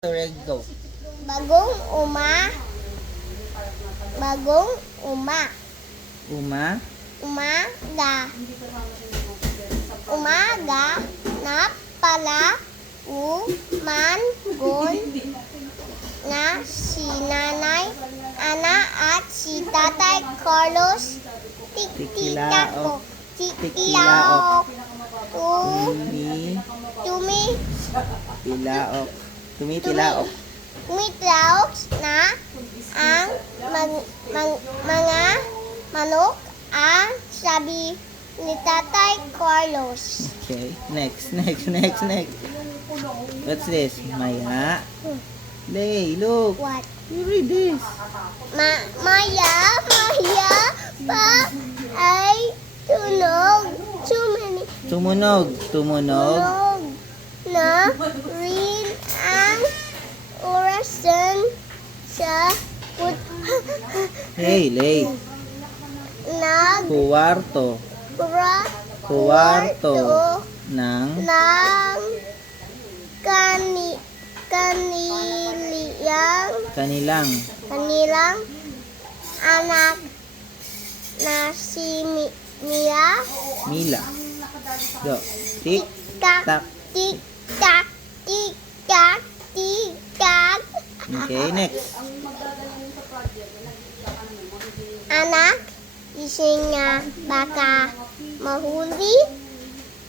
Alright, go. Bagong uma. Uma, Umaga na pala umangon na si Nanay Ana at si Tatay Carlos Tikilaok. Tikilaok Tumitilaok. Tumitraok na ang mga manok ang sabi ni Tatay Carlos. Okay, next. What's this? Maya. Lay, look. What? You read this. Maya pa ay tunog. Tumunog. Tunog na rin ang orasan sa Hey, lay. Kuwarto. Kuwarto ng kanilang anak na si Mila. Go. Tik, tak. Tik tak. Okay, next. Anak, ising nga baka mahuli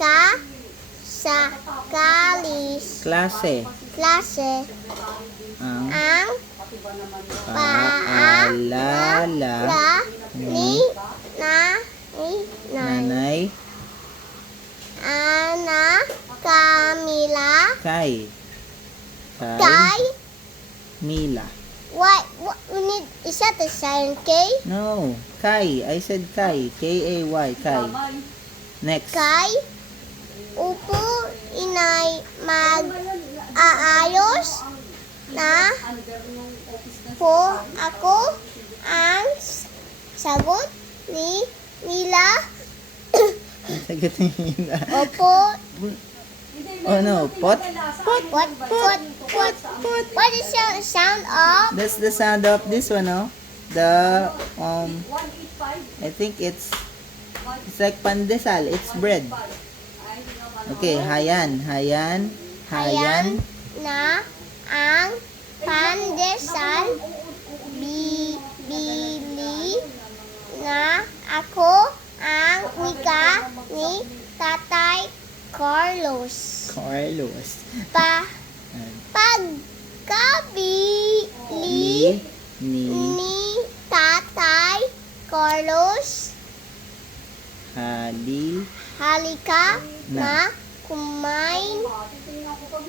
ka sa Klase. Ang ang paalala ni Nanay Ana Camila kay Mila. what we need, is that the silent K? No, Kai. I said Kai. K-A-Y. Kai. Next. Kay upo inay mag-aayos na po ako ang sagot ni Mila. Sagot ni Mila. Opo. Oh no. Pot? What is the sound of? That's the sound of this one, no? The, I think it's like pandesal. It's bread. Okay, hayan Na ang pandesal bibili na ako ang wika ni Tatay Carlos. Pagkabili ni Tatay Carlos, halika na kumain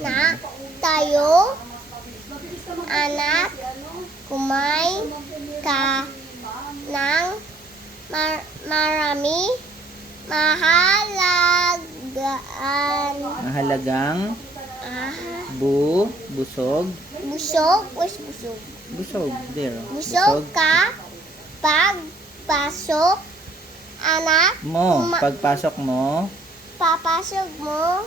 na tayo. Anak, kumain ka ng marami mahalagang busog. Where's busog? Busog, there. Busog ka pagpasok. Anak, pagpasok mo papasok mo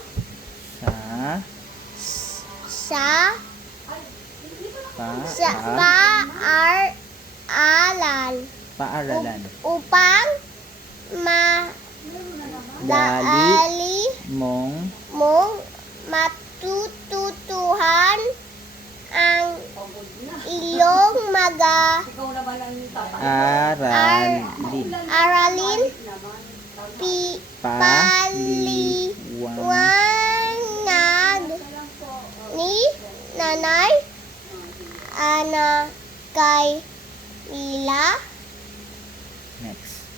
sa paaralan upang madali mong matututuhan ang iyong aralin paliwanag ni Nanay Ana kay Mila. Next.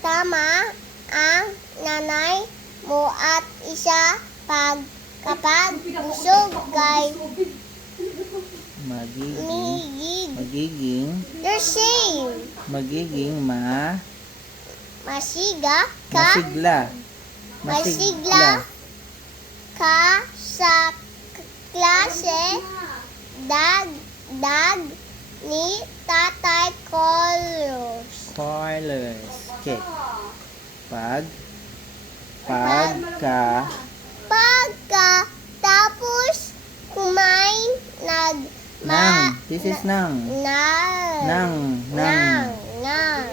Tama ang nanay mo at isa kapag busog kay they're saying magiging masigla ka sa klase. Dagdag ni Tatay Carlos. Okay. Pagka This is nang. Nang. Nang. Nang. Nang. Nang.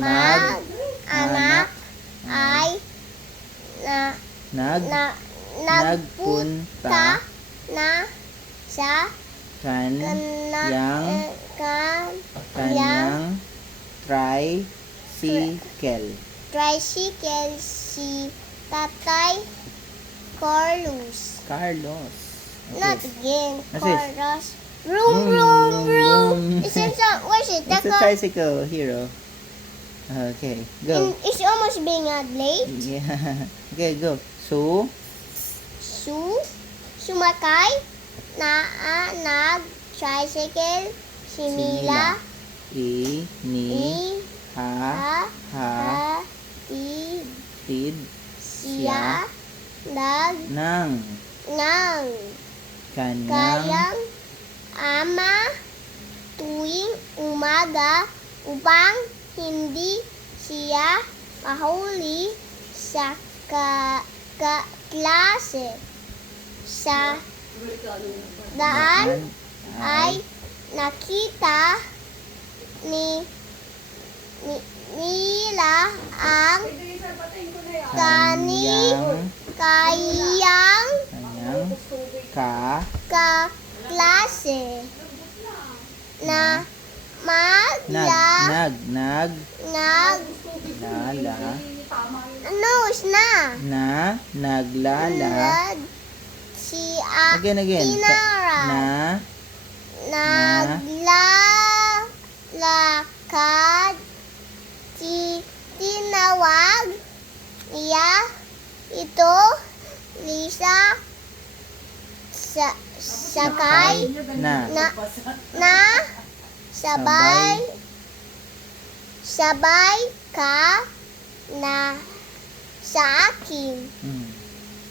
Mag. Anak. Ay. Na. Nag. Na. Nagpunta. Na. Sa. Kanyang. Kanyang. Tricycle. Tricycle si Tatay Carlos. Carlos. Not Okay. again. What's this? Carlos. Vroom, vroom, vroom. Is it so? Where's it? It's a tricycle, hero. Okay, go. It's almost being late. Yeah. Okay, go. Sumakay na nag-tricycle si Mila. Ini. Ha. Tid Tid. siya Nang. ng Kanyang. kayang ama tuwing umaga upang hindi siya mahuli sa klase. Sa daan ay nakita nila ang Kanyang. kayang kaklase na Nag. Lala. nose na Naglala. si Again. Tinara naglalakad tinawag niya ito Lisa sakay Na. sabay ka na sa akin.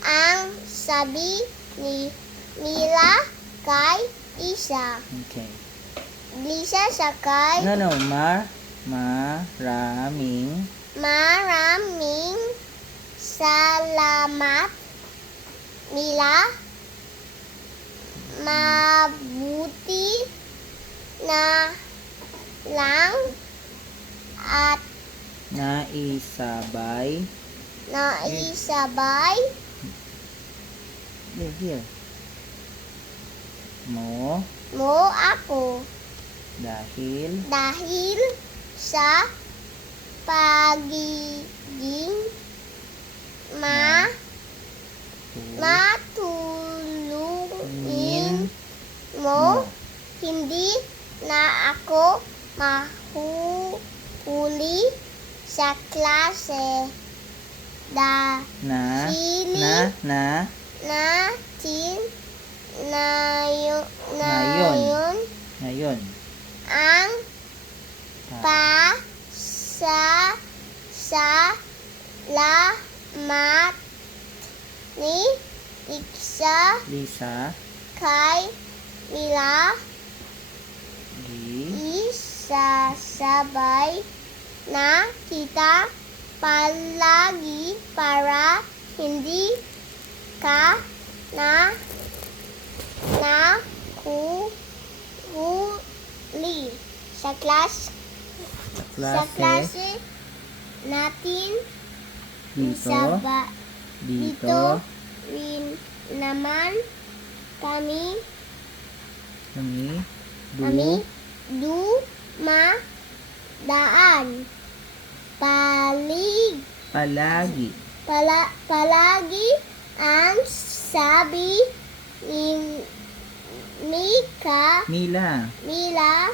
Ang sabi ni Mila kay Lisa. Okay. Lisa sakay. No. Maraming. Maraming salamat, Mila. Mabuti na lang at Naisabay. Here. Mo. Ako Dahil. sa pagiging matulungin mo, hindi na ako mahuli sa klase. Natin Ngayon. ang pasasalamat ni Lisa. kay Mila. Di. Isasabay na kita palagi para hindi ka huli sa klase natin. Dito. Rin naman kami dumadaan palagi ang sabi ni Mila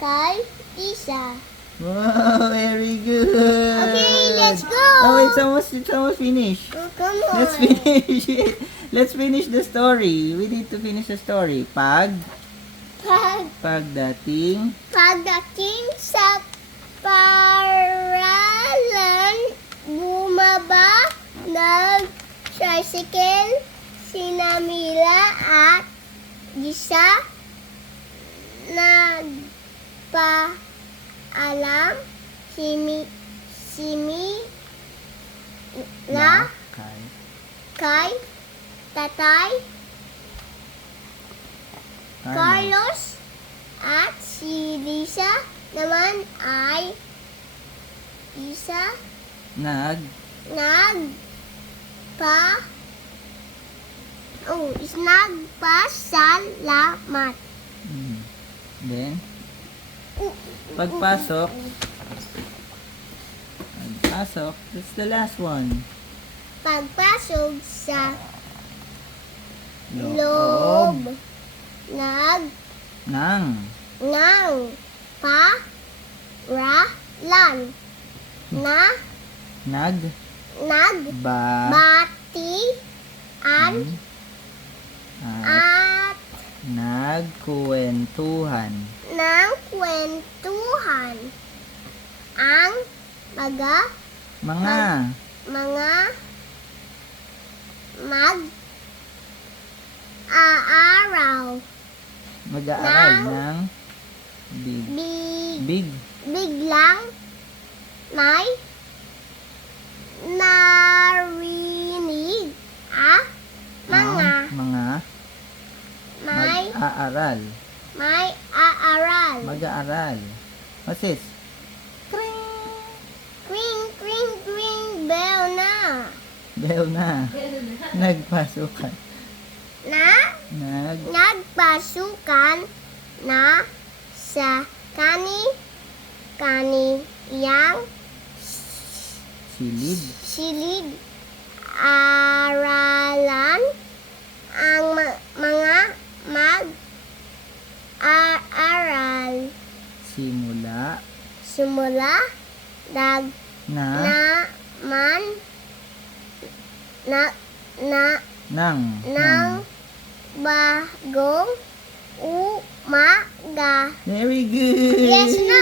kay Lisa. Wow, very good. Okay, let's go. Oh, it's almost finished. Oh, come on. Let's finish it. Let's finish the story. We need to finish the story. Pagdating sa paralan, bumaba nag-tricycle sina Mila at Lisa. Nagpaalam si Mila kay Tatay Carlos At si Lisa naman ay Nag. nagpasalamat. Then, pagpasok, that's the last one. Pagpasok sa Loob loob ng ng paralan na nagbatian at nagkwentuhan ng kwentuhan ang mga mag-aaral mag-aaral ng big biglang may narinig mga may mag-aaral mag-aaral. What's this? Kring bell na Nagpasukan nagpasukan na sa kaniyang silid aralan ang mga mag-aaral simula ng bagong umaga. Very good. Yes, na.